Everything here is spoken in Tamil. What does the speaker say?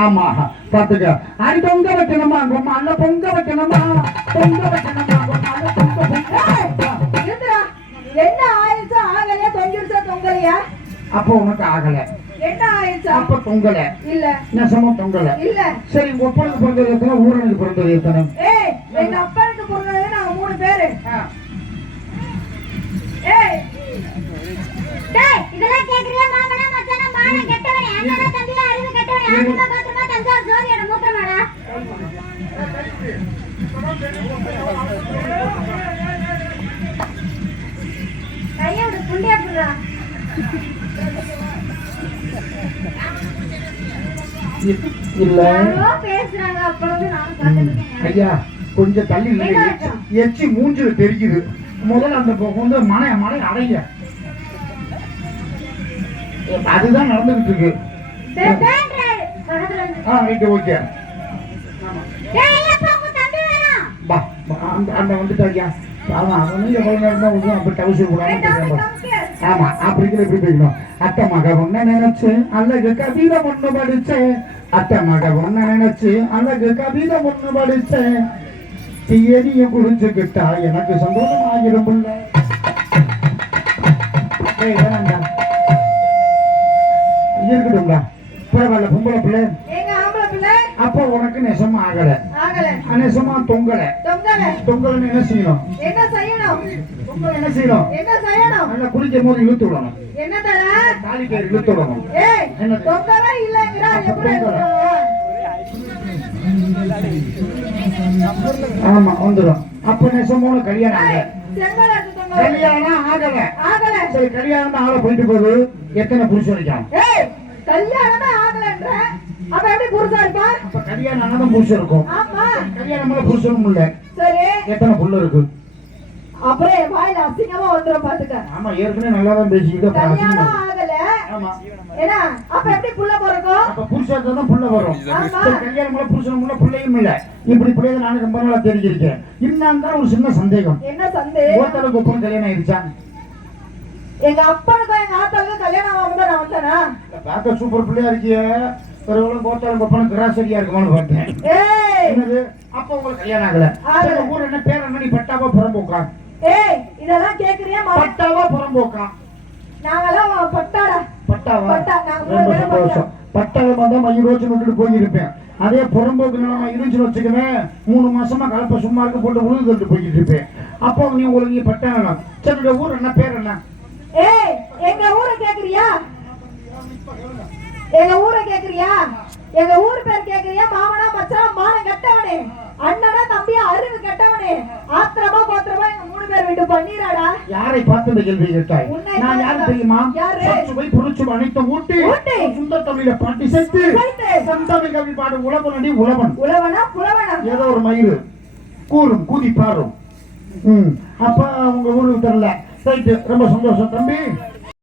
ஆமா பாத்துக்க. அடி பொங்க வைக்கணுமா? உங்க அண்ண பொங்க வைக்கணுமா? பொங்க வைக்கணுமா? உங்க அண்ண பொங்க என்ன ஆயிடுச்சா? ஆகலையா? தொங்கிடுச்சா? தொங்கலையா? அப்போ உனக்கு ஆகல. என்ன ஆயிடுச்சா? அப்ப பொங்கல இல்ல. நெசமா பொங்கல இல்ல. சரி ஒப்பனுக்கு பிறந்தது எத்தனை? ஊரனுக்கு பிறந்தது எத்தனை? கையோட இல்ல. பேசுறாங்க ஐயா கொஞ்சம் தள்ளி எச்சி- மூஞ்சில தெரிக்குது முதல்ல அந்த வந்து மனை மனை அடைங்க. அதுதான் நடந்துகிட்டு இருக்கு. ஆ ரைட்டு ஓகே ஐயப்பா உங்க தம்பி வேணும் பா பா, அந்த அந்த வந்துட்டாங்க அவன் அவனும் எவ்வளவு நேரம் தான் விடுவான் அப்படி தவிச்சு கூடாது ஆமா அப்படி எப்படி போய்க்கணும் அத்தை மக ஒன்ன நினைச்சு அழகு கவிதை ஒண்ணு படிச்சேன் அத்தை மக ஒன்ன நினைச்சு அழகு கவிதை ஒண்ணு படிச்சேன் தீயடிய புரிஞ்சுக்கிட்டா எனக்கு சந்தோஷம் ஆகிடும் புள்ள. இருக்கட்டும்டா. பரவாயில்ல பொம்பளை பிள்ளை. அப்போ உனக்கு நெசமா ஆகல. ஆகல. நெசமா தொங்கல. தொங்கல. என்ன செய்யணும்? என்ன செய்யணும்? தொங்கல் என்ன செய்யணும்? என்ன செய்யணும்? நல்லா குளிக்கும் போது இழுத்து விடணும். என்ன தர? தாலி பேர் இழுத்து விடணும். ஏய் என்ன? தொங்கவே இல்லைங்கிறா? எப்படி தொங்கல. இருக்கும்? ஆமா வந்துடும் அப்ப நெசமோன கல்யாணம் ஆகல. ஏய், செங்கல் எடுத்து தொங்க கல்யாணம் ஆகல. ஆகல. சரி கல்யாணம் தான் ஆள போயிட்டு போகுது எத்தனை புருஷன் இருக்கான் ஏய் கல்யாணமே ஆகலன்ற. அப்ப எப்படி புருஷா இருப்பா? அப்ப கல்யாணம் ஆனதான் புருஷன் இருக்கும். ஆமா. கல்யாணம் மேல புருஷனும் இல்ல. சரி. எத்தனை புள்ள இருக்கு? அப்புறம் என் வாயில அசிங்கமா வந்துடும் பாத்துக்க. ஆமா ஏற்கனவே நல்லா தான் பேசிக்கிட்டு அப்புறம் கல்யாணம். ஆகல. என்ன அப்ப எப்படி புள்ள பிறக்கும்? அப்ப புருஷன் தான் புள்ள வரும். ஆமா. சரி, கல்யாணம் மேல புருஷன் முள்ள பிள்ளையும் இல்ல. இப்படி பிள்ளைய நானும் ரொம்ப நாளா தெரிஞ்சிருக்கேன். இன்னும் தான் ஒரு சின்ன சந்தேகம். என்ன சந்தேகம்? ஓத்தலுக்கு ஒப்பம் கல்யாணம் ஆயிடுச்சா எங்க அப்பனுக்கும் எங்க ஆத்தாளுக்கும் கல்யாணம் ஆகாம தான் நான் வந்தேனா? பார்க்க சூப்பர் பிள்ளையா இருக்கிய. ஒரு கோத்தாலும் ஒப்பனும் கிராசரியா இருக்குமான்னு பார்த்தேன் ஏய்! என்னது? அப்ப உங்களுக்கு கல்யாணம் ஆகல. சரி, ஊர் என்ன பேர் என்ன நீ பட்டாவா புறம்போக்கா? ஏய் இதெல்லாம் கேக்குறியா பட்டாவா புறம்போக்கா? நாங்கெல்லாம் பட்டாடா. பட்டாவா? பட்டா, நாங்க சந்தோஷம். பட்டாவை வந்தா மயிர் ரோச்சு விட்டுட்டு போயிருப்பேன். அதே புறம்போக்கு நிலமா இருந்துச்சுன்னு வச்சுக்கவேன் மூணு மாசமா கலப்பை சும்மா இருக்க போட்டு உழுது தட்டு போய்கிட்டு இருப்பேன். அப்போ நீ உங்களுக்கு பட்டா வேணும். சரி ஊர் என்ன பேர் என்ன? ஏய் எங்க ஊரை கேக்குறியா? எங்க ஊரை கேக்குறியா? எங்க ஊர் பேர் கேக்குறியா? மாமனா மச்சான் மானம் கெட்டவனே. அண்ணனா தம்பியா அறிவு கெட்டவனே. ஆத்திரமா கோத்திரமா எங்க மூணு பேர் வீட்டு பண்ணிராடா. யாரை பார்த்து இந்த கேள்வி கேட்டாய்? நான் யாரு தெரியுமா? யாரு? சுவை பொருட்சுவை அனைத்தும் ஊட்டி. சுந்த தமிழ பாட்டி சேர்த்து சேர்த்து. சந்தமிழ் கவி பாடு உழவன் அடி உழவன். உழவனா புலவனா? ஏதோ ஒரு மயிறு. கூறும் கூதி பாடும் அப்ப உங்க ஊருக்கு தெரியல. ரைட்டு. ரொம்ப சந்தோஷம் தம்பி.